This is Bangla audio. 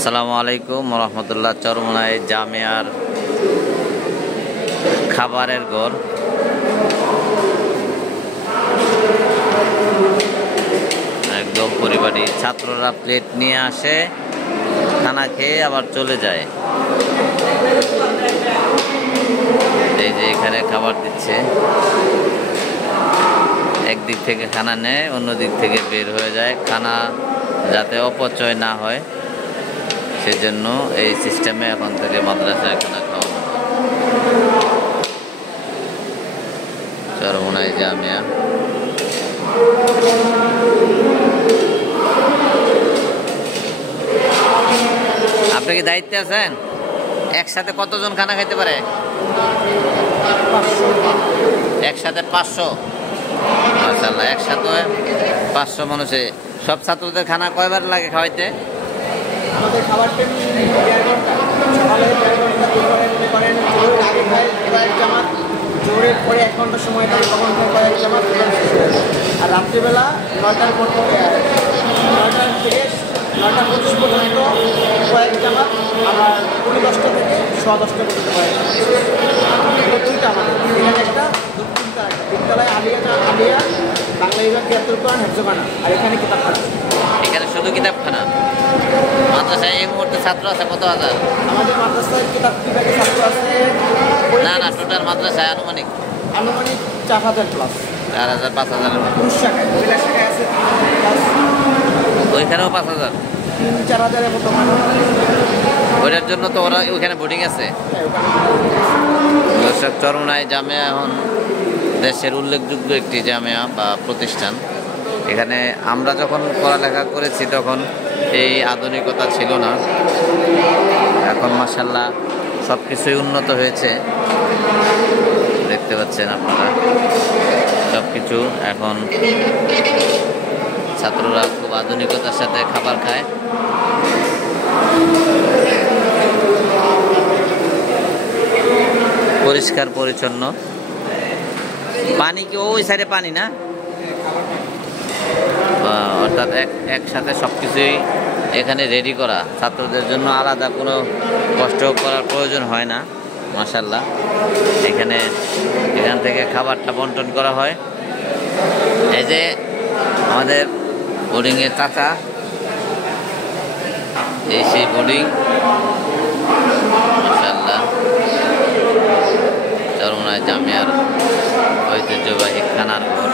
আসসালামু আলাইকুম রহমতুল্লাহ। চরমোনাই জামিয়ার খাবারের ঘর। একদম পরিবারী, ছাত্ররা প্লেট নিয়ে আসে, খানা খেয়ে আবার চলে যায়। এই যে এখানে খাবার দিচ্ছে, একদিক থেকে খানা নেয়, অন্য দিক থেকে বের হয়ে যায়। খানা যাতে অপচয় না হয় সেজন্য এই সিস্টেমে এখন থেকে মাদ্রাসায় খানা খাওয়ানো হয়। চরমোনাই জামিয়া। আপনি কি দায়িত্বে আছেন? একসাথে কতজন খানা খাইতে পারে? একসাথে 500। মাশাআল্লাহ, একসাথে 500 মানুষে। সব ছাত্রদের খানা কয়বার লাগে খাওয়াইতে? আমাদের খাবার টাইম 1.5 ঘন্টা। সকালে 1.5 ঘন্টা, দুপুরে মনে করেন জোরের আগে খায় কয়েক জামাত, জোরের পরে 1 ঘন্টা সময় থাকে তখন কয়েক জামাত, আর রাত্রিবেলা 9টার পর 9টা থেকে 9টা 25 পর্যন্ত কয়েক জামাত, আবার 10টা থেকে 10:30 পর্যন্ত কয়েক জামাত। দুইটা আমাদের এখানে একটা, তিনটা একটা। তিনতলায় আলিয়া বাংলা বিভাগ 73 কোরআন হেফজখানা, আর এখানে কিতাবখানা। এখানে শুধু কিতাবখানা। মাদ্রাসায় এই মুহূর্তে ছাত্র আছে কত হাজার? আমাদের মাদ্রাসায় কিতাব বিভাগে ছাত্র আছে না, টোটাল মাদ্রাসায় আনুমানিক 4000 প্লাস। 4000 5000 পুরুষ শাখায়, মহিলা শাখায় আছে 3000 ওইখানেও 5000 3-4000 মতো মানুষ। ওইটার জন্য তো ওরা ওইখানে বোর্ডিং আছে। দর্শক, চরমোনাই জামিয়া এখন দেশের উল্লেখযোগ্য একটি জামিয়া বা প্রতিষ্ঠান। এখানে আমরা যখন পড়ালেখা করেছি তখন এই আধুনিকতা ছিল না। এখন মাশাআল্লাহ সব কিছুই উন্নত হয়েছে, দেখতে পাচ্ছেন আপনারা। সব কিছু এখন ছাত্ররা খুব আধুনিকতার সাথে খাবার খায়। পরিষ্কার পরিচ্ছন্ন। পানি কি ওই সাইডে পানি না? অর্থাৎ একসাথে সব কিছুই এখানে রেডি করা, ছাত্রদের জন্য আলাদা কোনো কষ্ট করার প্রয়োজন হয় না। মাশাআল্লাহ, এখান থেকে খাবারটা বন্টন করা হয়। এই যে আমাদের বোর্ডিংয়ের চাচা, এই সেই বোর্ডিং। মাশাআল্লাহ, চরমোনাই জামিয়ার ঐতিহ্যবাহী খানার ঘর।